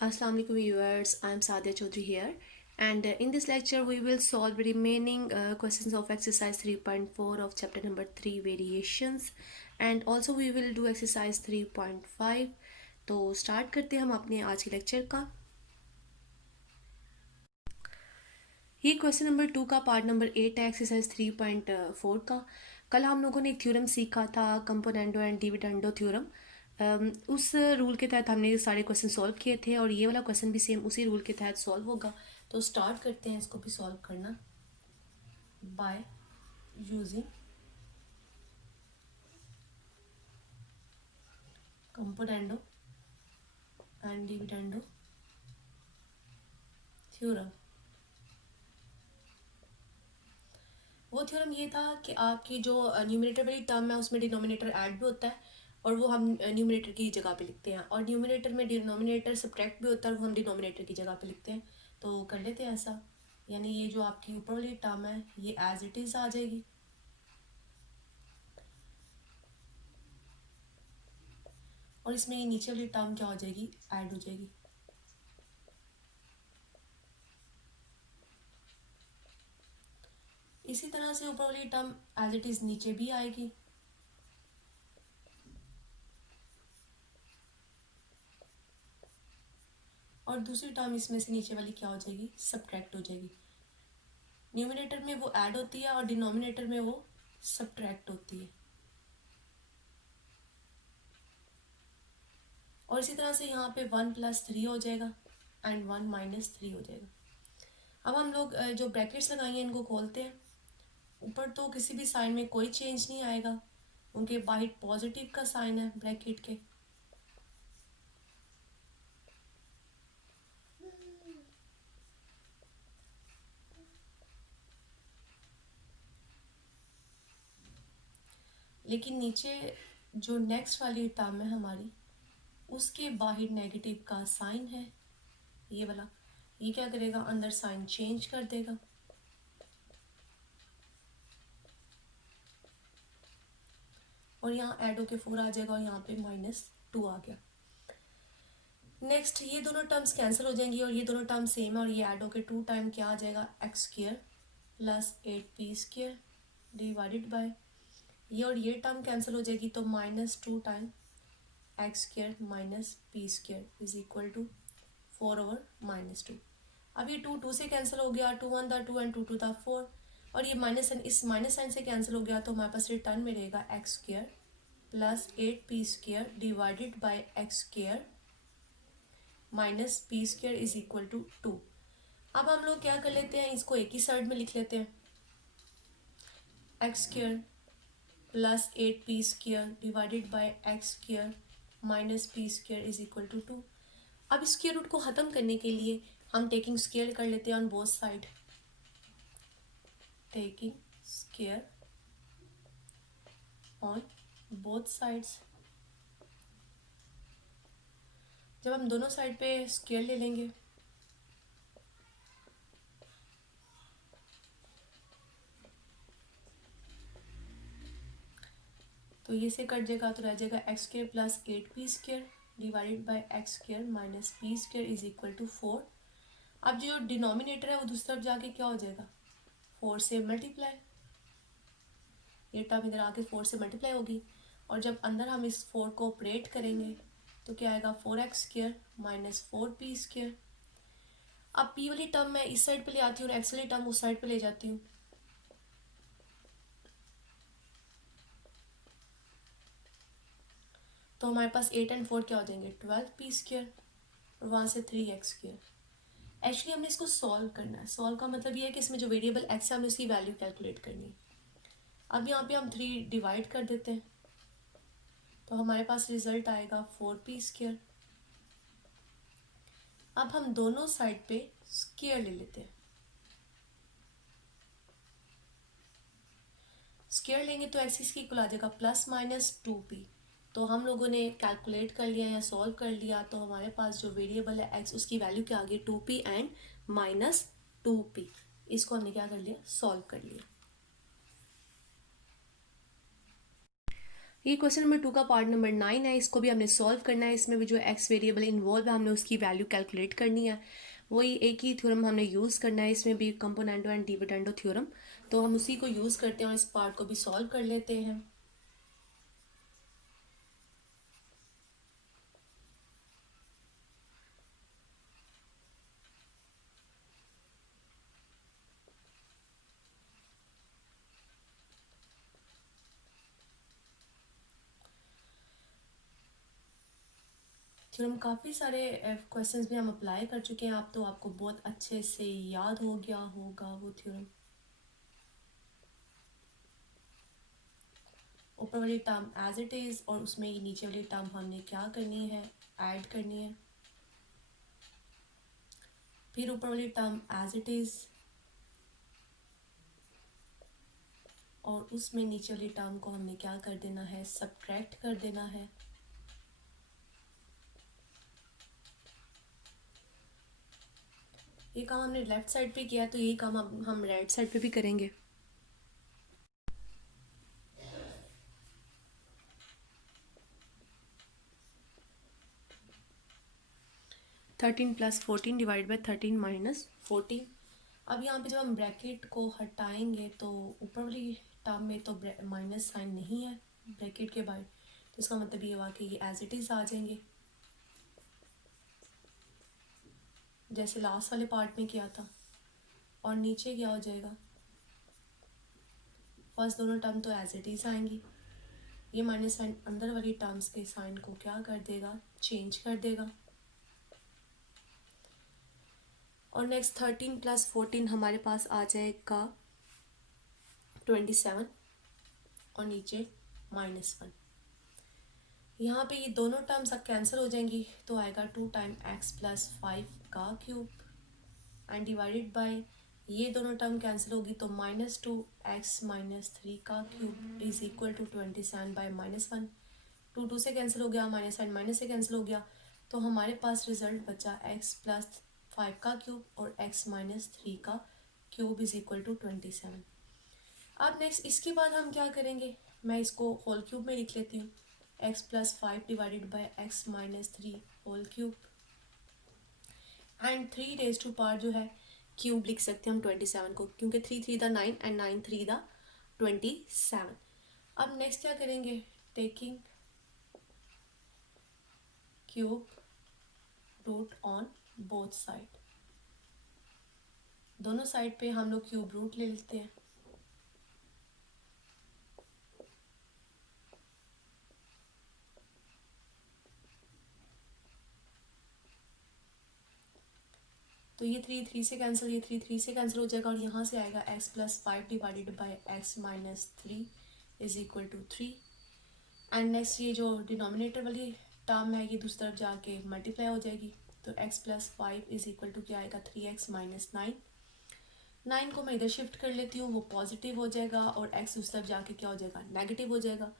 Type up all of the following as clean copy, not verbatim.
Assalamu alaikum viewers, I am Sadia Chaudhary here, and in this lecture we will solve remaining questions of exercise 3.4 of chapter number 3 variations, and also we will do exercise 3.5. तो start करते हैं हम अपने आज के lecture का। ये question number 2 का पार्ट नंबर 8 है एक्सरसाइज 3.4 का। कल हम लोगों ने एक थ्योरम सीखा था, कंपोनेंडो एंड डिविडेंडो थ्योरम। उस रूल के तहत हमने सारे क्वेश्चन सॉल्व किए थे और ये वाला क्वेश्चन भी सेम उसी रूल के तहत सॉल्व होगा। तो स्टार्ट करते हैं इसको भी सॉल्व करना by using componendo and dividendo theorem. वो थ्योरम ये था कि आपकी जो न्यूमरेटर वाली टर्म है उसमें डिनोमिनेटर ऐड भी होता है और वो हम न्यूमरेटर की जगह पे लिखते हैं, और न्यूमरेटर में डिनोमिनेटर सब्ट्रैक्ट भी होता है और वो हम डिनोमिनेटर की जगह पे लिखते हैं। तो कर लेते हैं ऐसा, यानी ये जो आपकी ऊपर वाली टर्म है ये एज इट इज़ आ जाएगी, और इसमें ये नीचे वाली टर्म क्या हो जाएगी, ऐड हो जाएगी। इसी तरह से ऊपर वाली टर्म एज इट इज़ नीचे भी आएगी, और दूसरी टर्म इसमें से नीचे वाली क्या हो जाएगी, सब्ट्रैक्ट हो जाएगी। न्यूमिनेटर में वो ऐड होती है और डिनोमिनेटर में वो सब्ट्रैक्ट होती है, और इसी तरह से यहाँ पे 1+3 हो जाएगा एंड 1 - 3 हो जाएगा। अब हम लोग जो ब्रैकेट्स लगाई हैं इनको खोलते हैं। ऊपर तो किसी भी साइन में कोई चेंज नहीं आएगा, उनके बाहर पॉजिटिव का साइन है ब्रैकेट के। लेकिन नीचे जो नेक्स्ट वाली टर्म है हमारी उसके बाहर नेगेटिव का साइन है, ये वाला। ये क्या करेगा, अंदर साइन चेंज कर देगा, और यहाँ ऐड होके 4 आ जाएगा और यहाँ पे -2 आ गया। नेक्स्ट ये दोनों टर्म्स कैंसिल हो जाएंगी और ये दोनों टर्म सेम है, और ये ऐड होके 2 टाइम क्या आ जाएगा, x² + 8p² डिवाइडेड बाय ये, और ये टर्म कैंसिल हो जाएगी तो -2 time x² - p² is equal to 4/-2। अब ये 2 से कैंसिल हो गया, 2 1 था 2 एंड 2 2 था 4, और ये माइनस इस माइनस साइन से कैंसिल हो गया तो हमारे पास रिटर्न में रहेगा x² + 8p² divided by x² - p² is equal to 2। अब हम लोग क्या कर लेते हैं, इसको एक ही साइड में लिख लेते हैं, x² + 8p² divided by x² - p² is equal to 2। अब स्क्वायर रूट को ख़त्म करने के लिए हम टेकिंग स्क्वायर कर लेते हैं on both side, taking square on both sides. जब हम दोनों साइड पे स्क्वायर ले लेंगे तो ये से कट जाएगा, तो रह जाएगा x² + 8p² divided by x² - p² is equal to 4। अब जो डिनोमिनेटर है वो दूसरी तरफ जाके क्या हो जाएगा, 4 से मल्टीप्लाई, ये टर्म इधर आके 4 से मल्टीप्लाई होगी, और जब अंदर हम इस 4 को ऑपरेट करेंगे तो क्या आएगा, 4x² - 4p²। अब p वाली टर्म मैं इस साइड पे ले आती हूँ और x वाली टर्म उस साइड पे ले जाती हूँ, तो हमारे पास 8 एंड 4 क्या हो जाएंगे, 12p², और वहाँ से 3x²। एक्चुअली हमने इसको सॉल्व करना है। सॉल्व का मतलब ये है कि इसमें जो वेरिएबल x है हमें उसकी वैल्यू कैलकुलेट करनी है। अब यहाँ पे हम 3 डिवाइड कर देते हैं तो हमारे पास रिजल्ट आएगा 4p²। अब हम दोनों साइड पे स्क्वायर ले लेते हैं, स्क्वायर लेंगे तो एक्स इसकी इक्वल आ जाएगा +-2p। तो हम लोगों ने कैलकुलेट कर लिया या सॉल्व कर लिया, तो हमारे पास जो वेरिएबल है x उसकी वैल्यू क्या आ गई, 2p एंड -2p। इसको हमने क्या कर लिया, सॉल्व कर लिया। ये क्वेश्चन नंबर 2 का पार्ट नंबर 9 है, इसको भी हमने सॉल्व करना है। इसमें भी जो एक्स वेरिएबल इन्वॉल्व है हमने उसकी वैल्यू कैलकुलेट करनी है। वही एक ही थ्योरम हमने यूज़ करना है, इसमें भी कंपोनेंटो एंड डिविडेंडो थ्योरम, तो हम उसी को यूज़ करते हैं और इस पार्ट को भी सॉल्व कर लेते हैं। थ्योरम काफ़ी सारे क्वेश्चंस भी हम अप्लाई कर चुके हैं, आप तो आपको बहुत अच्छे से याद हो गया होगा वो थ्योरम। ऊपर वाली टर्म एज इट इज़ और उसमें ये नीचे वाली टर्म हमने क्या करनी है, ऐड करनी है। फिर ऊपर वाली टर्म एज इट इज़ और उसमें नीचे वाली टर्म को हमने क्या कर देना है, सब्ट्रैक्ट कर देना है। ये काम हमने लेफ्ट साइड पे किया, तो यही काम हम राइट साइड पे भी करेंगे। Thirteen plus 14 divide by 13 minus 14। अब यहाँ पे जब हम ब्रैकेट को हटाएंगे तो ऊपर वाली टर्म में तो माइनस साइन नहीं है ब्रैकेट के बाहर, तो इसका मतलब ये हुआ कि ये एज इट इज़ आ जाएंगे जैसे लास्ट वाले पार्ट में किया था। और नीचे क्या हो जाएगा, फर्स्ट दोनों टर्म तो एज इट इज़ आएंगी, ये माइनस साइन अंदर वाली टर्म्स के साइन को क्या कर देगा, चेंज कर देगा। और नेक्स्ट 13 प्लस 14 हमारे पास आ जाएगा 27 और नीचे -1। यहाँ पे ये दोनों टर्म्स अब कैंसिल हो जाएंगी, तो आएगा 2 टाइम एक्स प्लस 5 का क्यूब एंड डिवाइडेड बाय ये दोनों टर्म कैंसिल होगी, तो -2x-3 का cube is equal to 27 by -1। 2 से कैंसिल हो गया, माइनस एंड माइनस से कैंसिल हो गया, तो हमारे पास रिजल्ट बचा x प्लस 5 का क्यूब और x-3 का क्यूब इज इक्वल टू 27। अब नेक्स्ट इसके बाद हम क्या करेंगे, मैं इसको होल क्यूब में लिख लेती हूँ, x plus 5 divided by x-3 whole cube and 3 raise to power जो है क्यूब लिख सकते हैं हम 27 को, क्योंकि 3 3 द 9 एंड 9 3 द 27। अब नेक्स्ट क्या करेंगे, taking cube root on both side, दोनों साइड पे हम लोग क्यूब रूट ले लेते हैं। तो ये 3 3 से कैंसिल, ये 3 3 से कैंसिल हो जाएगा और यहाँ से आएगा x plus 5 divided by x-3 is equal to 3। And next ये जो डिनोमिनेटर वाली टर्म है ये दूसरी तरफ जाके मल्टीप्लाई हो जाएगी, तो x plus 5 is equal to क्या आएगा, 3x-9। 9 को मैं इधर शिफ्ट कर लेती हूँ, वो पॉजिटिव हो जाएगा और x उस तरफ जाके क्या हो जाएगा, नेगेटिव हो जाएगा।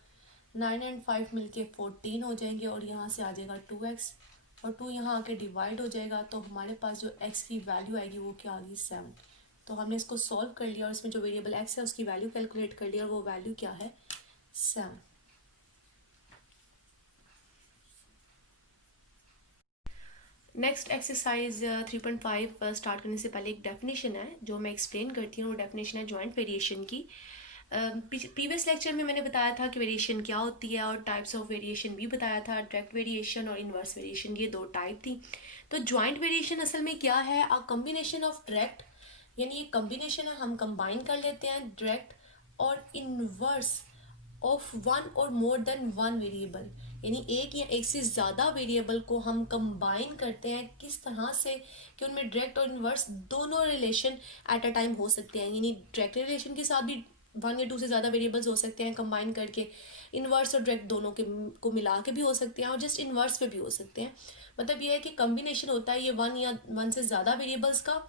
9 एंड 5 मिलके 14 हो जाएंगे और यहाँ से आ जाएगा 2x और 2 यहाँ आके डिवाइड हो जाएगा, तो हमारे पास जो x की वैल्यू आएगी वो क्या आ गई, 7। तो हमने इसको सॉल्व कर लिया और इसमें जो वेरिएबल x है उसकी वैल्यू कैलकुलेट कर लिया और वो वैल्यू क्या है, 7। नेक्स्ट एक्सरसाइज 3.5 स्टार्ट करने से पहले एक डेफिनेशन है जो मैं एक्सप्लेन करती हूँ, वो डेफिनेशन है जॉइंट वेरिएशन की। प्रीवियस लेक्चर में मैंने बताया था कि वेरिएशन क्या होती है और टाइप्स ऑफ वेरिएशन भी बताया था, डायरेक्ट वेरिएशन और इनवर्स वेरिएशन, ये 2 टाइप थी। तो जॉइंट वेरिएशन असल में क्या है, अ कम्बिनेशन ऑफ डायरेक्ट, यानी ये कम्बिनेशन है, हम कंबाइन कर लेते हैं डायरेक्ट और इनवर्स ऑफ वन और मोर देन वन वेरिएबल, यानी एक या एक से ज़्यादा वेरिएबल को हम कंबाइन करते हैं किस तरह से कि उनमें डायरेक्ट और इनवर्स दोनों रिलेशन एट अ टाइम हो सकते हैं, यानी डायरेक्ट रिलेशन के साथ भी 1 या 2 से ज़्यादा वेरिएबल्स हो सकते हैं कंबाइन करके, इनवर्स और डायरेक्ट दोनों के को मिला के भी हो सकते हैं और जस्ट इनवर्स पे भी हो सकते हैं। मतलब ये है कि कम्बिनेशन होता है ये 1 या 1 से ज़्यादा वेरिएबल्स का,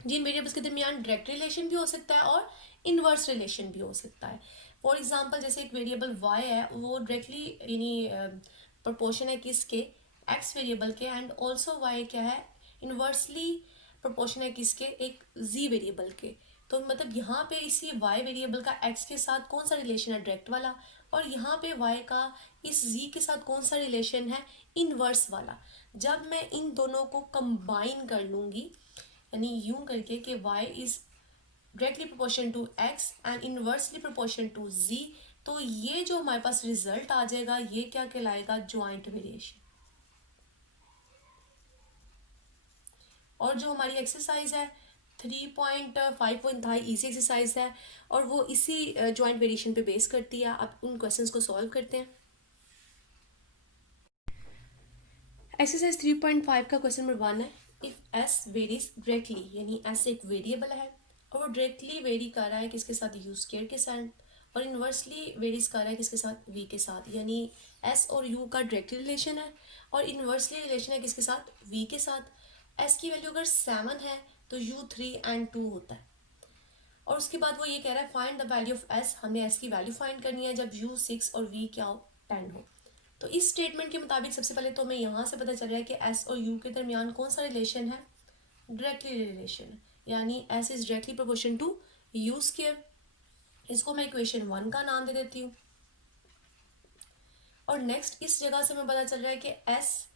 जिन वेरिएबल्स के दरमियान डायरेक्ट रिलेशन भी हो सकता है और इनवर्स रिलेशन भी हो सकता है। फॉर एग्जांपल जैसे एक वेरिएबल y है, वो डायरेक्टली यानी प्रोपोर्शन है किसके, x वेरिएबल के, एंड ऑल्सो y क्या है, इनवर्सली प्रोपोर्शन है किसके, एक z वेरिएबल के। तो मतलब यहाँ पे इसी y वेरिएबल का x के साथ कौन सा रिलेशन है, डायरेक्ट वाला, और यहाँ पे y का इस z के साथ कौन सा रिलेशन है, इनवर्स वाला। जब मैं इन दोनों को कंबाइन कर लूँगी, यानी यूं करके कि y is directly proportion to x and inversely proportion to z, तो ये जो हमारे पास रिजल्ट आ जाएगा ये क्या कहलाएगा, ज्वाइंट वेरिएशन। और जो हमारी एक्सरसाइज है 3.5 इंतहाई इजी एक्सरसाइज है और वो इसी ज्वाइंट वेरिएशन पे बेस करती है। आप उन क्वेश्चंस को सॉल्व करते हैं। एक्सरसाइज 3.5 का क्वेश्चन नंबर 1 है, इफ एस वेरीज डायरेक्टली, यानी एस एक वेरिएबल है और वो डायरेक्टली वेरी कर रहा है किसके साथ, यू स्क्वायर के साथ, और इनवर्सली वेरीज कर रहा है किसके साथ, वी के साथ। यानी एस और यू का डायरेक्टली रिलेशन है और इनवर्सली रिलेशन है किसके साथ, वी के साथ। एस की वैल्यू अगर 7 है तो यू 3 एंड 2 होता है। और उसके बाद वो ये कह रहा है find the value of S, हमें एस की वैल्यू फाइंड करनी है जब यू 6 और वी क्या हो, 10 हो। तो इस स्टेटमेंट के मुताबिक सबसे पहले तो हमें यहाँ से पता चल रहा है कि एस और यू के दरमियान कौन सा रिलेशन है, डायरेक्टली रिलेशन है, यानी S is directly proportion to U square. इसको मैं इक्वेशन 1 का नाम दे देती हूँ। और नेक्स्ट इस जगह से हमें पता चल रहा है कि एस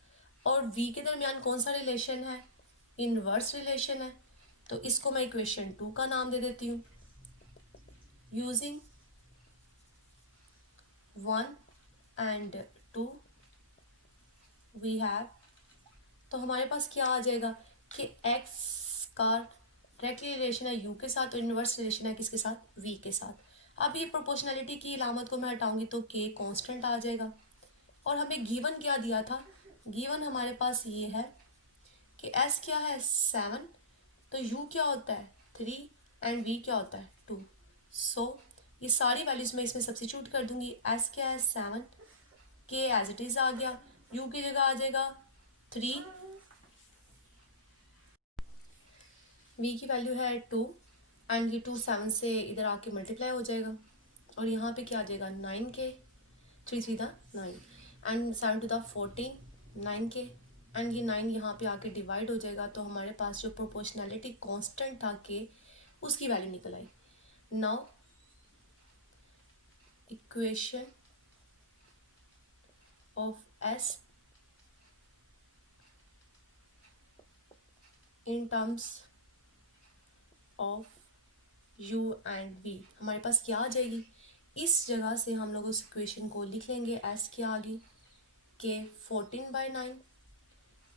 और वी के दरमियान कौन सा रिलेशन है, इनवर्स रिलेशन है, तो इसको मैं इक्वेशन 2 का नाम दे देती हूँ। यूजिंग 1 एंड 2 वी हैव, तो हमारे पास क्या आ जाएगा कि x का डायरेक्टली रिलेशन है u के साथ और इनवर्स रिलेशन है किसके साथ, v के साथ। अब ये प्रोपोर्शनैलिटी की इलामत को मैं हटाऊंगी तो k कांस्टेंट आ जाएगा। और हमें गिवन क्या दिया था, गिवन हमारे पास ये है कि s क्या है 7, तो u क्या होता है 3 एंड v क्या होता है 2। सो ये सारी वैल्यूज मैं इसमें सब्स्टिट्यूट कर दूंगी। s क्या है 7, k एज इट इज आ गया, u की जगह आ जाएगा 3, v की वैल्यू है 2 एंड ये 2 7 से इधर आके मल्टीप्लाई हो जाएगा और यहाँ पे क्या आ जाएगा 9k, 3 3 the 9 and 7 two the 14, 9k and ये 9 यहाँ पे आके डिवाइड हो जाएगा। तो हमारे पास जो प्रोपोर्शनैलिटी कांस्टेंट था k, उसकी वैल्यू निकल आई। Now equation of s in terms of u and v हमारे पास क्या आ जाएगी, इस जगह से हम लोग उस इक्वेशन को लिख लेंगे। s क्या आ गई के 14/9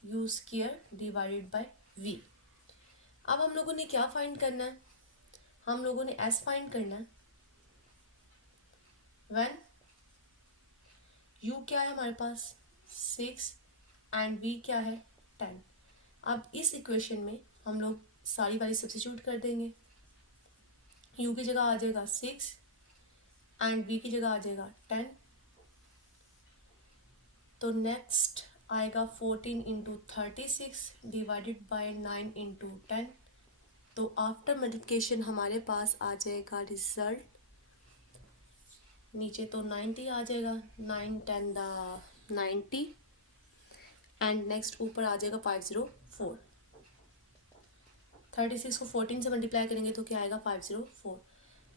u square divided by v। अब हम लोगों ने क्या फाइंड करना है, हम लोगों ने s फाइंड करना है व्हेन u क्या है हमारे पास 6 एंड v क्या है 10। अब इस इक्वेशन में हम लोग सारी वैल्यू सब्स्टिट्यूट कर देंगे। u की जगह आ जाएगा 6 एंड v की जगह आ जाएगा 10। तो नेक्स्ट आएगा 14 इंटू 36 डिवाइडेड बाय 9 इंटू 10। तो आफ्टर मल्टीप्लिकेशन हमारे पास आ जाएगा रिजल्ट, नीचे तो 90 आ जाएगा, 9 10 द 90 एंड नेक्स्ट ऊपर आ जाएगा 504। 36 को 14 से मल्टीप्लाई करेंगे तो क्या आएगा 504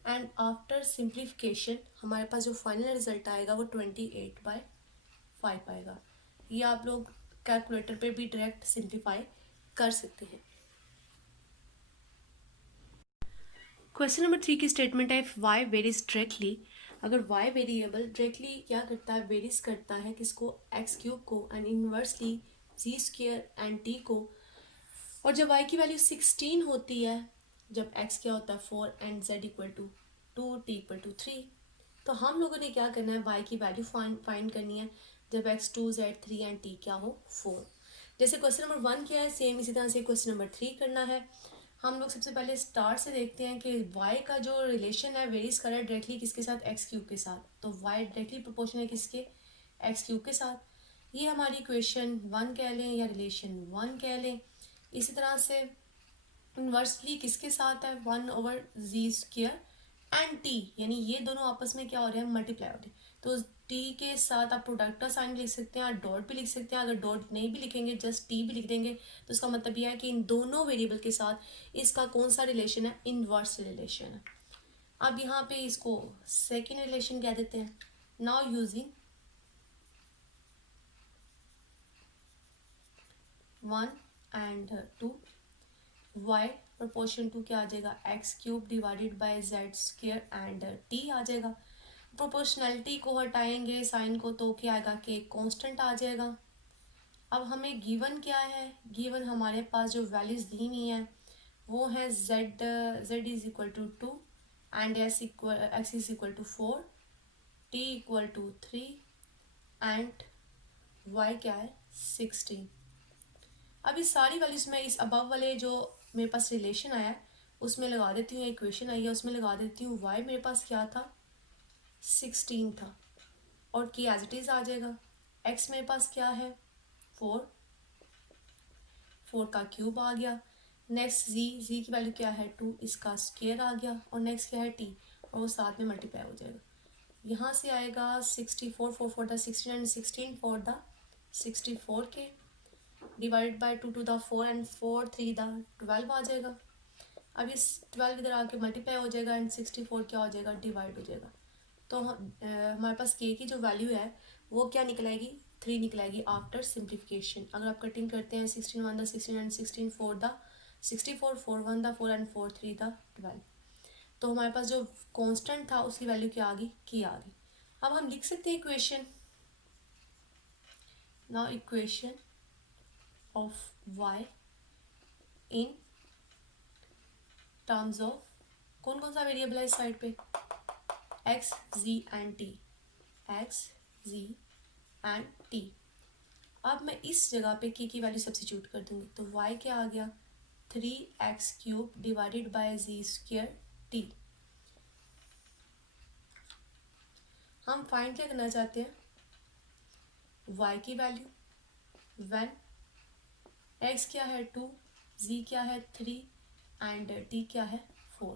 एंड आफ्टर सिंप्लीफिकेशन हमारे पास जो फाइनल रिजल्ट आएगा वो 28/5 आएगा। ये आप लोग कैलकुलेटर पे भी डायरेक्ट सिंप्लीफाई कर सकते हैं। क्वेश्चन नंबर 3 की स्टेटमेंट है, इफ y वेरीज डायरेक्टली, अगर y वेरिएबल डायरेक्टली क्या करता है, वेरीज करता है किसको, x³ को and inversely z square and t को, और जब y की वैल्यू 16 होती है, जब x क्या होता है 4 and z equal to 2 t equal to 3, तो हम लोगों ने क्या करना है, y की वैल्यू फाइंड करनी है जब x 2 z 3 एंड t क्या हो 4। जैसे क्वेश्चन नंबर 1 किया है सेम इसी तरह से क्वेश्चन नंबर 3 करना है। हम लोग सबसे पहले स्टार्ट से देखते हैं कि y का जो रिलेशन है वेरीज कर रहा है डायरेक्टली किसके साथ, x³ के साथ। तो y डायरेक्टली प्रोपोर्शनल है किसके, x³ के साथ। ये हमारी इक्वेशन 1 कह लें या रिलेशन 1 कह लें। इसी तरह से इन्वर्सली किसके साथ है, 1/z स्क्वायर एंड t, यानी ये दोनों आपस में क्या हो रहे हैं, मल्टीप्लाई हो रहे हैं। तो t के साथ आप प्रोडक्ट का साइन लिख सकते हैं, आप डॉट भी लिख सकते हैं। अगर डॉट नहीं भी लिखेंगे जस्ट t भी लिख देंगे तो इसका मतलब यह है कि इन दोनों वेरिएबल के साथ इसका कौन सा रिलेशन है, इनवर्स रिलेशन है। अब यहाँ पे इसको सेकेंड रिलेशन कह देते हैं। Now using 1 and 2, y proportion to क्या आ जाएगा, X cube divided by Z square and t आ जाएगा। प्रोपोर्शनैलिटी को हटाएंगे साइन को तो क्या आएगा कि कांस्टेंट आ जाएगा। अब हमें गिवन क्या है, गिवन हमारे पास जो वैल्यूज दी हुई है वो है z is equal to 2 and x is equal to 4, t equal to 3 and y क्या है 16। अब इस सारी वैल्यूज में इस अबव वाले जो मेरे पास रिलेशन आया है उसमें लगा देती हूँ, इक्वेशन आई है उसमें लगा देती हूँ y मेरे पास क्या था 16 था और की एज इट इज आ जाएगा। x मेरे पास क्या है 4, 4 का क्यूब आ गया। नेक्स्ट z की वैल्यू क्या है 2, इसका स्क्वायर आ गया और नेक्स्ट क्या है t और वो साथ में मल्टीप्लाई हो जाएगा। यहाँ से आएगा 64 for the 16 and 16 for the 64 के divide by 2 two the 4 and 4 3 the 12 आ जाएगा। अब इस 12 इधर आके मल्टीप्लाई हो जाएगा एंड 64 क्या हो जाएगा डिवाइड हो जाएगा। तो हमारे पास के की जो वैल्यू है वो क्या निकलेगी 3 निकलेगी आफ्टर सिंप्लीफिकेशन। अगर आप कटिंग करते हैं 16 1 the 16 and 16 4 the 64 4 1 the 4 and 4 3 the 12, तो हमारे पास जो कांस्टेंट था उसकी वैल्यू क्या आ गई की आ गई। अब हम लिख सकते हैं equation, now equation of y in terms of कौन कौन सा वेरिएबल है इस साइड पे x z and t, x z and t। अब मैं इस जगह पे k की वैल्यू सब्स्टिट्यूट कर दूंगी तो y क्या आ गया 3x cube divided by z square t। हम फाइंड क्या करना चाहते हैं y की वैल्यू व्हेन x क्या है 2, z क्या है 3 एंड t क्या है 4।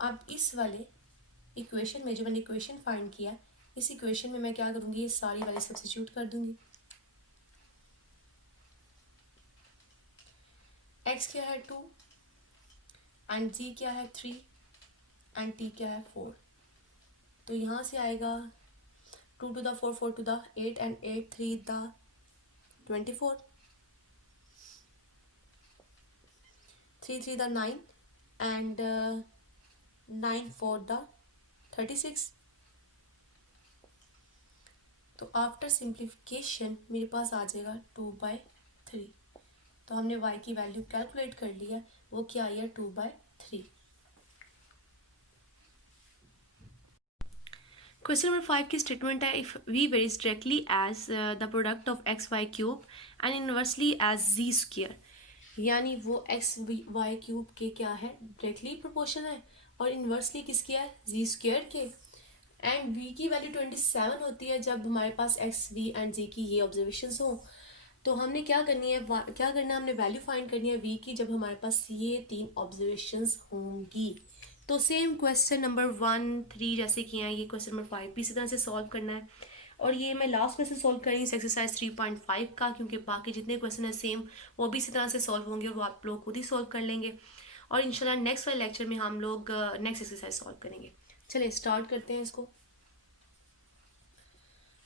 अब इस वाले इक्वेशन में जो मैंने इक्वेशन फाइंड किया इस इक्वेशन में मैं क्या करूँगी सारी वैल्यू सब्स्टिट्यूट कर दूंगी। x क्या है 2 एंड z क्या है 3 एंड t क्या है 4। तो यहाँ से आएगा 2 two the 4 4 two the 8 and 8 3 the 24, 3 3 the 9 and 9 4 the 36। तो आफ्टर सिंप्लीफिकेशन मेरे पास आ जाएगा 2/3। तो हमने y की वैल्यू कैलकुलेट कर ली है वो क्या आई है 2/3। क्वेश्चन नंबर 5 की स्टेटमेंट है if v varies directly as the product of X Y cube and inversely as z square, यानी वो एक्स वाई क्यूब के क्या है डायरेक्टली प्रोपोर्शन है और इनवर्सली किसकी है z स्क्वायर के। एंड v की वैल्यू 27 होती है जब हमारे पास x v एंड z की ये ऑब्जर्वेशंस हो। तो हमने क्या करनी है क्या करना है हमने वैल्यू फाइंड करनी है v की जब हमारे पास ये 3 ऑब्जर्वेशंस होंगी। तो सेम क्वेश्चन नंबर 1 3 जैसे किया है ये क्वेश्चन नंबर 5 भी इसी तरह से सॉल्व करना है और ये मैं लास्ट में से सॉल्व कर रही हूँ एक्सरसाइज 3.5 का, क्योंकि बाकी जितने क्वेश्चन है सेम वो भी इसी तरह से सॉल्व होंगे और वो आप लोग खुद ही सॉल्व कर लेंगे और इंशाल्लाह नेक्स्ट वाले लेक्चर में हम लोग नेक्स्ट एक्सरसाइज सॉल्व करेंगे। चलिए स्टार्ट करते हैं इसको।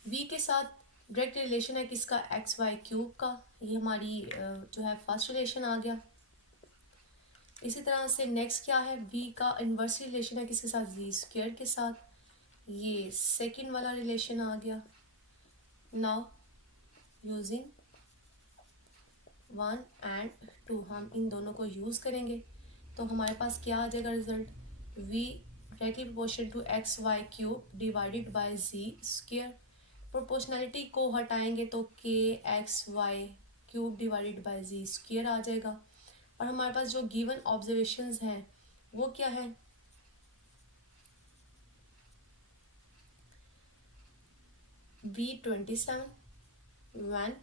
v के साथ डायरेक्ट रिलेशन है किसका एक्स वाई क्यूब का, ये हमारी जो है फर्स्ट रिलेशन आ गया। इसी तरह से नेक्स्ट क्या है v का इन्वर्स रिलेशन है किसके साथ z स्क्वायर के साथ, ये सेकंड वाला रिलेशन आ गया। नाउ यूजिंग 1 एंड 2 हम इन दोनों को यूज़ करेंगे तो हमारे पास क्या आ जाएगा result v directly proportion to x Y cube divided by z square. Proportionality को हटाएंगे तो k x Y cube divided by g square आ जाएगा और हमारे पास जो गिवन ऑब्जर्वेशंस हैं वो क्या है v27 when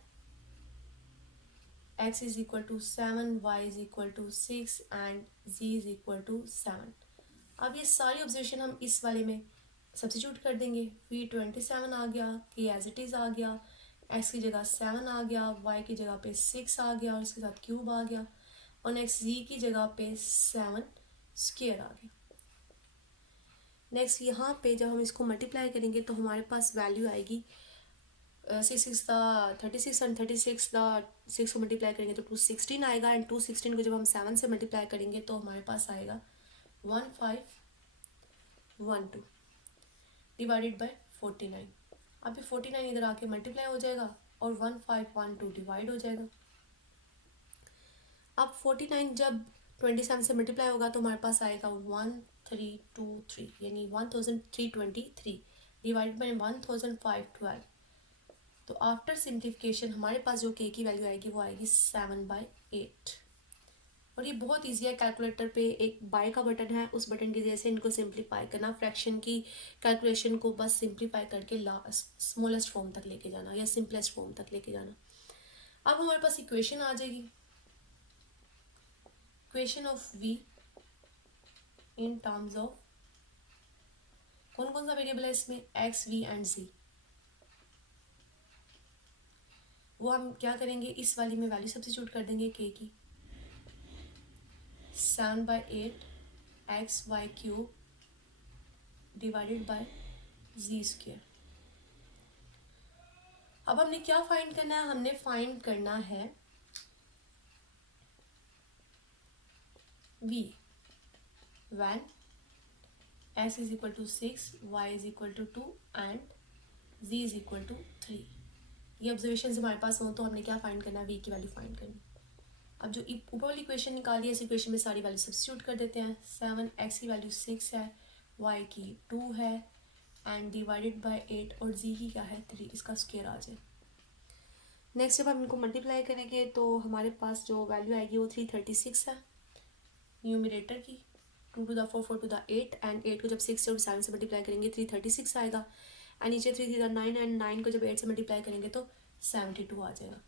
x is equal to 7 y is equal to 6 and z is equal to 7। अब ये सारी ऑब्जर्वेशन हम इस वाले में सब्स्टिट्यूट कर देंगे। v27 आ गया कि एज इट इज़ आ गया, x की जगह 7 आ गया, y की जगह पे 6 आ गया और इसके साथ क्यूब आ गया और नेक्स्ट z की जगह पे 7 स्क्वायर आ गया। नेक्स्ट यहाँ पे जब हम इसको मल्टीप्लाई करेंगे तो हमारे पास वैल्यू आएगी 36 एंड 36 6 को मल्टीप्लाई करेंगे तो 216 आएगा, एंड 216 को जब हम 7 से मल्टीप्लाई करेंगे तो हमारे पास आएगा 1512 डिवाइडेड बाय 49। अब ये 49 इधर आके मल्टीप्लाई हो जाएगा और 1512 डिवाइड हो जाएगा। अब 49 जब 27 से मल्टीप्लाई होगा तो हमारे पास आएगा 1323, यानी 1323 डिवाइड बाई 1512। तो आफ्टर सिंप्लीफिकेशन हमारे पास जो के की वैल्यू आएगी वो आएगी 7/8। और ये बहुत ईजी है, कैलकुलेटर पे एक बाय का बटन है, उस बटन की जैसे इनको सिंप्लीफाई करना, फ्रैक्शन की कैलकुलेशन को बस सिंप्लीफाई करके स्मॉलेस्ट फॉर्म तक लेके जाना या सिंपलेस्ट फॉर्म तक लेके जाना। अब हमारे पास इक्वेशन आ जाएगी, equation of v in terms of कौन कौन सा वेरिएबल है इसमें, x, v एंड z। वो हम क्या करेंगे, इस वाली में वैल्यू सब्स्टिट्यूट कर देंगे k की, 7/8 xy³ डिवाइडेड बाय z²। अब हमने क्या फाइंड करना है, हमने फाइंड करना है v when x is equal to 6, y is equal to 2 and z is equal to 3। ये ऑब्जर्वेशन हमारे पास हो तो हमने क्या फाइंड करना है, v की वैल्यू फाइंड करनी। अब जो ऊपर वाली इक्वेशन निकाली है, इस इक्वेशन में सारी वैल्यू सब्स्टिट्यूट कर देते हैं। 7x की वैल्यू 6 है, y की 2 है एंड डिवाइडेड बाय 8 और z की क्या है 3, इसका स्क्वायर आ जाए। नेक्स्ट जब हम इनको मल्टीप्लाई करेंगे तो हमारे पास जो वैल्यू आएगी वो 336 है न्यूमरेटर की, 2 to the 4 4 to the 8 and 8 को जब 6 और 7 से मल्टीप्लाई करेंगे 336 आएगा, एंड नीचे 3 3 9 एंड 9 को जब 8 से मल्टीप्लाई करेंगे तो 72 आ जाएगा।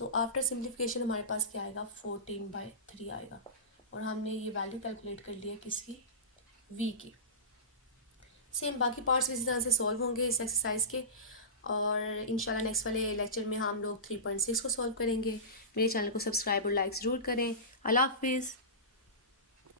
तो आफ्टर सिंप्लीफिकेशन हमारे पास क्या आएगा, 14/3 आएगा। और हमने ये वैल्यू कैलकुलेट कर लिया किसकी, v की। सेम बाकी पार्ट्स भी इसी तरह से सॉल्व होंगे इस एक्सरसाइज के, और इंशाल्लाह नेक्स्ट वाले लेक्चर में हम लोग 3.6 को सॉल्व करेंगे। मेरे चैनल को सब्सक्राइब और लाइक ज़रूर करें। अल्लाह हाफिज़।